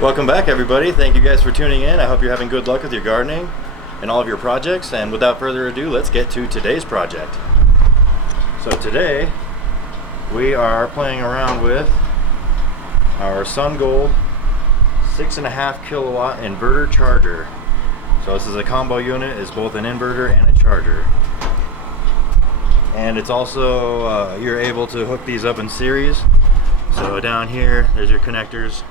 Welcome back, everybody. Thank you guys for tuning in. I hope you're having good luck with your gardening and all of your projects. And without further ado, let's get to today's project. So today we are playing around with our SunGold 6.5 kilowatt inverter charger. So this is a combo unit. It's both an inverter and a charger. And it's also, you're able to hook these up in series. So down here, there's your connectors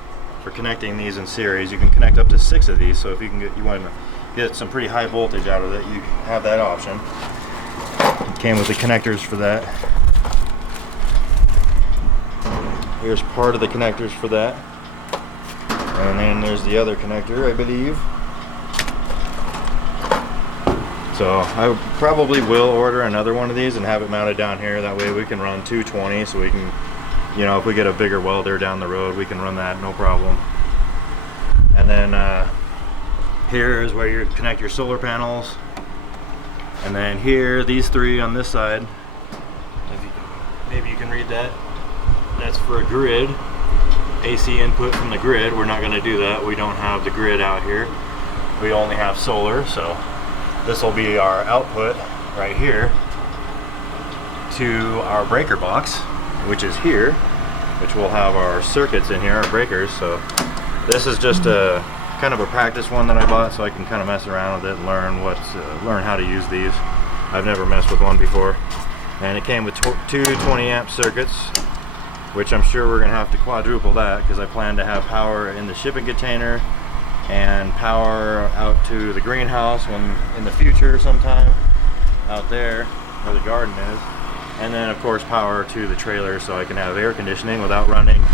for connecting these in series. You can connect up to 6 of these, so if you want to get some pretty high voltage out of it, you have that option. It came with the connectors for that. Here's part of the connectors for that, and then there's the other connector, I believe. So I probably will order another one of these and have it mounted down here. That way we can run 220, so we can, you know, if we get a bigger welder down the road, we can run that, no problem. And then here is where you connect your solar panels. And then here, these three on this side, maybe you can read that. That's for a grid, AC input from the grid. We're not going to do that. We don't have the grid out here. We only have solar, so this will be our output right here to our breaker box, which is here, which will have our circuits in here, our breakers. So this is just a kind of a practice one that I bought, so I can kind of mess around with it and learn how to use these. I've never messed with one before. And it came with two 20 amp circuits, which I'm sure we're gonna have to quadruple that, because I plan to have power in the shipping container and power out to the greenhouse when in the future sometime out there where the garden is. And then of course power to the trailer so I can have air conditioning without running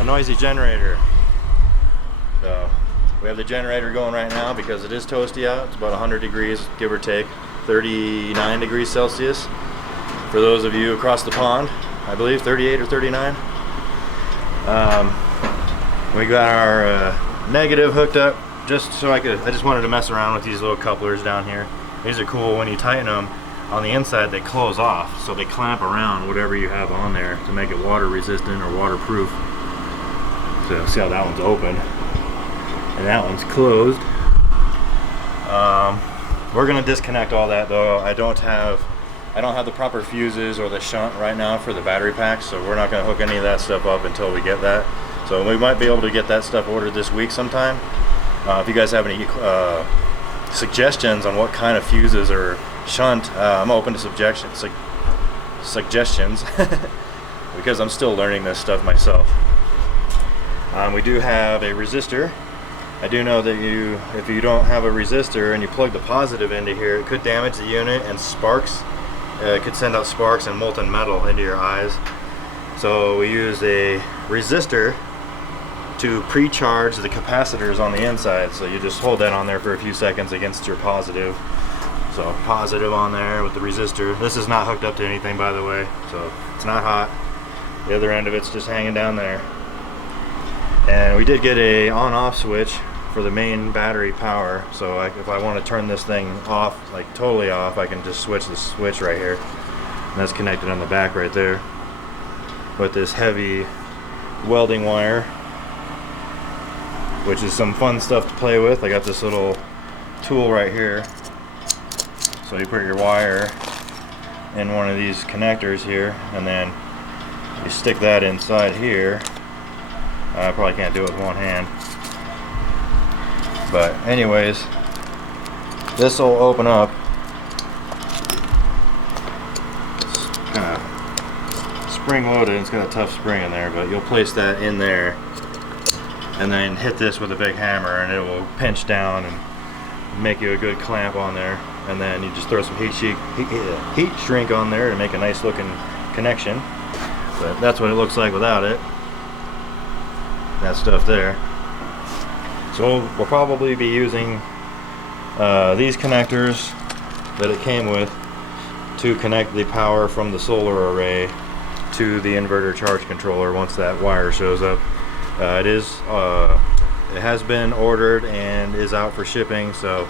a noisy generator. So we have the generator going right now because it is toasty out. It's about 100 degrees, give or take, 39 degrees Celsius. For those of you across the pond, I believe 38 or 39. We got our negative hooked up just so I just wanted to mess around with these little couplers down here. These are cool. When you tighten them on the inside, they close off, so they clamp around whatever you have on there to make it water resistant or waterproof. So see how that one's open and that one's closed. We're gonna disconnect all that though. I don't have the proper fuses or the shunt right now for the battery packs, so we're not gonna hook any of that stuff up until we get that. So we might be able to get that stuff ordered this week sometime. If you guys have any suggestions on what kind of fuses or shunt, I'm open to suggestions because I'm still learning this stuff myself. We do have a resistor. I do know that if you don't have a resistor and you plug the positive into here, it could damage the unit, and sparks, it could send out sparks and molten metal into your eyes. So we use a resistor to pre-charge the capacitors on the inside. So you just hold that on there for a few seconds against your positive. So positive on there with the resistor. This is not hooked up to anything, by the way, so it's not hot. The other end of it's just hanging down there. And we did get a on-off switch for the main battery power, so if I want to turn this thing off, like totally off, I can just switch the switch right here. And that's connected on the back right there with this heavy welding wire, which is some fun stuff to play with. I got this little tool right here. So you put your wire in one of these connectors here, and then you stick that inside here. I probably can't do it with one hand. But anyways, this will open up. It's kind of spring loaded. It's got a tough spring in there, but you'll place that in there and then hit this with a big hammer, and it will pinch down and make you a good clamp on there. And then you just throw some heat shrink on there to make a nice looking connection. But that's what it looks like without it. That stuff there. So we'll probably be using these connectors that it came with to connect the power from the solar array to the inverter charge controller once that wire shows up. It has been ordered and is out for shipping, so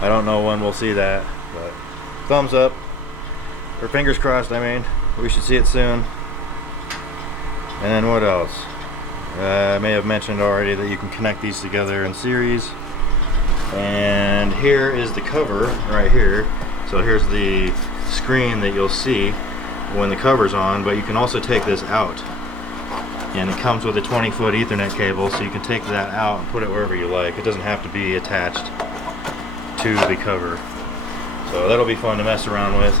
I don't know when we'll see that, but thumbs up, or fingers crossed, I mean, we should see it soon. And then what else? I may have mentioned already that you can connect these together in series. And here is the cover right here. So here's the screen that you'll see when the cover's on, but you can also take this out. And it comes with a 20-foot Ethernet cable, so you can take that out and put it wherever you like. It doesn't have to be attached to the cover. So that'll be fun to mess around with.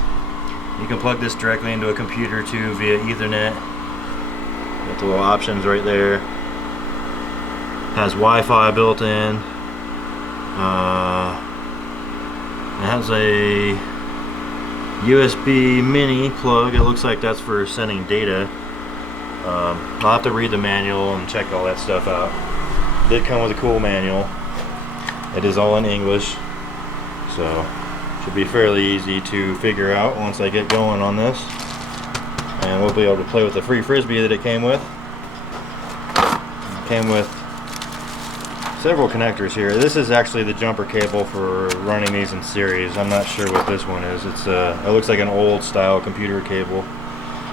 You can plug this directly into a computer too via Ethernet. Got the little options right there. Has Wi-Fi built in. It has a USB mini plug. It looks like that's for sending data. I'll have to read the manual and check all that stuff out. It did come with a cool manual. It is all in English, so should be fairly easy to figure out once I get going on this. And we'll be able to play with the free frisbee that it came with. It came with several connectors here. This is actually the jumper cable for running these in series. I'm not sure what this one is. It looks like an old style computer cable,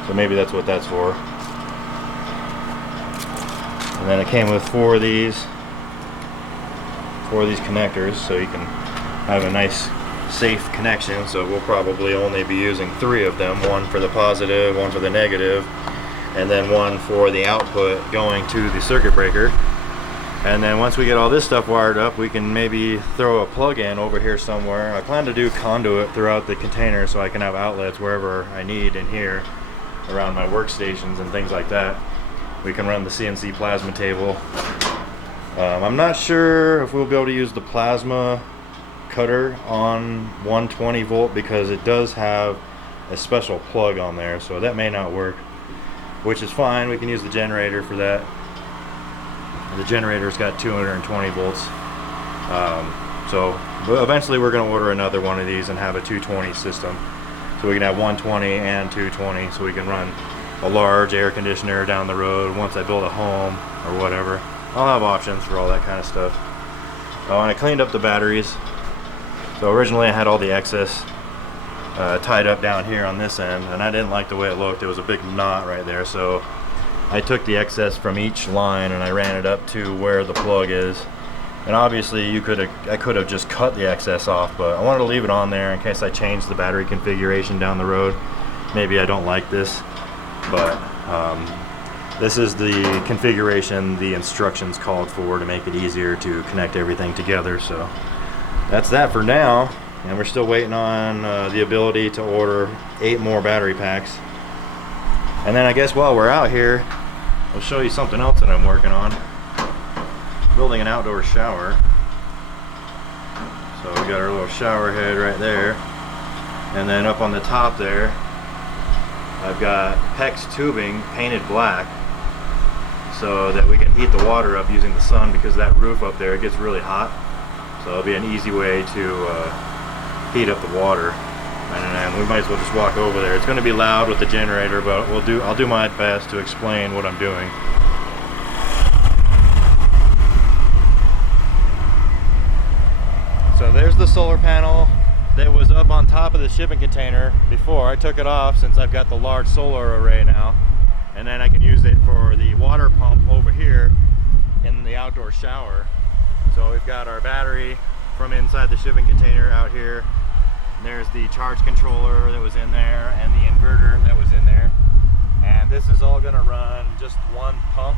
so maybe that's what that's for. And then it came with four of these connectors, so you can have a nice safe connection. So we'll probably only be using 3 of them, one for the positive, one for the negative, and then one for the output going to the circuit breaker. And then once we get all this stuff wired up, we can maybe throw a plug in over here somewhere. I plan to do conduit throughout the container so I can have outlets wherever I need in here around my workstations and things like that. We can run the CNC plasma table. I'm not sure if we'll be able to use the plasma cutter on 120 volt because it does have a special plug on there, so that may not work, which is fine. We can use the generator for that. The generator's got 220 volts. So eventually we're going to order another one of these and have a 220 system, so we can have 120 and 220, so we can run a large air conditioner down the road once I build a home or whatever. I'll have options for all that kind of stuff. Oh, and I cleaned up the batteries. So originally I had all the excess tied up down here on this end, and I didn't like the way it looked. It was a big knot right there, so I took the excess from each line and I ran it up to where the plug is. And obviously I could have just cut the excess off, but I wanted to leave it on there in case I change the battery configuration down the road. Maybe I don't like this, but this is the configuration the instructions called for to make it easier to connect everything together. So that's that for now, and we're still waiting on the ability to order 8 more battery packs. And then I guess while we're out here, I'll show you something else that I'm working on. Building an outdoor shower. So we got our little shower head right there, and then up on the top there I've got PEX tubing painted black so that we can heat the water up using the sun, because that roof up there, it gets really hot. So it'll be an easy way to heat up the water. And we might as well just walk over there. It's going to be loud with the generator, but I'll do my best to explain what I'm doing. So there's the solar panel that was up on top of the shipping container before. I took it off since I've got the large solar array now, and then I can use it for the water pump over here in the outdoor shower. So we've got our battery from inside the shipping container out here. And there's the charge controller that was in there and the inverter that was in there. And this is all going to run just one pump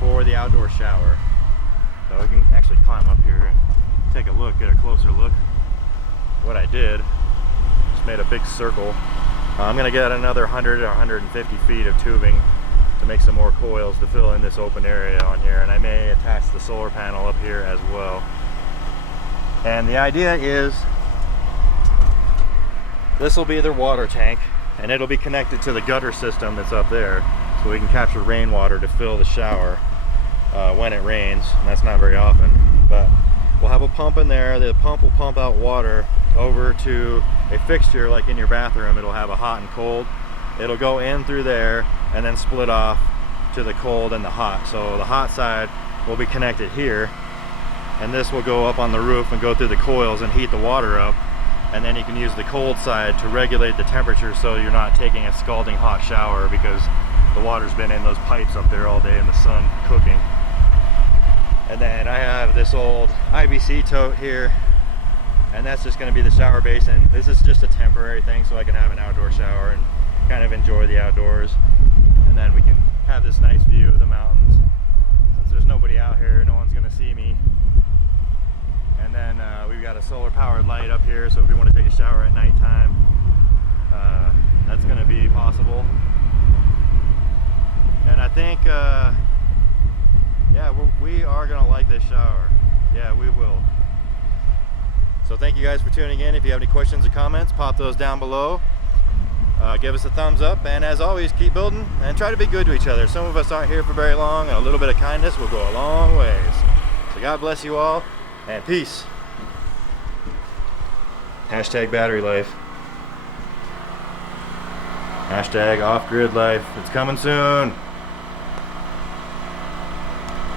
for the outdoor shower. So we can actually climb up here and take a look, get a closer look. What I did, just made a big circle. I'm going to get another 100 or 150 feet of tubing to make some more coils to fill in this open area on here. And I may attach the solar panel up here as well. And the idea is, this will be their water tank, and it'll be connected to the gutter system that's up there, so we can capture rainwater to fill the shower when it rains, and that's not very often. But we'll have a pump in there. The pump will pump out water over to a fixture like in your bathroom. It'll have a hot and cold. It'll go in through there and then split off to the cold and the hot. So the hot side will be connected here, and this will go up on the roof and go through the coils and heat the water up. And then you can use the cold side to regulate the temperature so you're not taking a scalding hot shower, because The water's been in those pipes up there all day in the sun cooking. And then I have this old IBC tote here, and that's just going to be the shower basin. This is just a temporary thing so I can have an outdoor shower and kind of enjoy the outdoors. And then we can have this nice view of the mountains. Since there's nobody out here, no one's going to see me. And then we've got a solar powered light up here, so if you want to take a shower at nighttime, that's going to be possible. And I think yeah, we are gonna like this shower. Yeah, we will. So thank you guys for tuning in. If you have any questions or comments, pop those down below. Give us a thumbs up, and as always, keep building and try to be good to each other. Some of us aren't here for very long, and a little bit of kindness will go a long ways. So God bless you all, and peace. Hashtag battery life. Hashtag off-grid life. It's coming soon.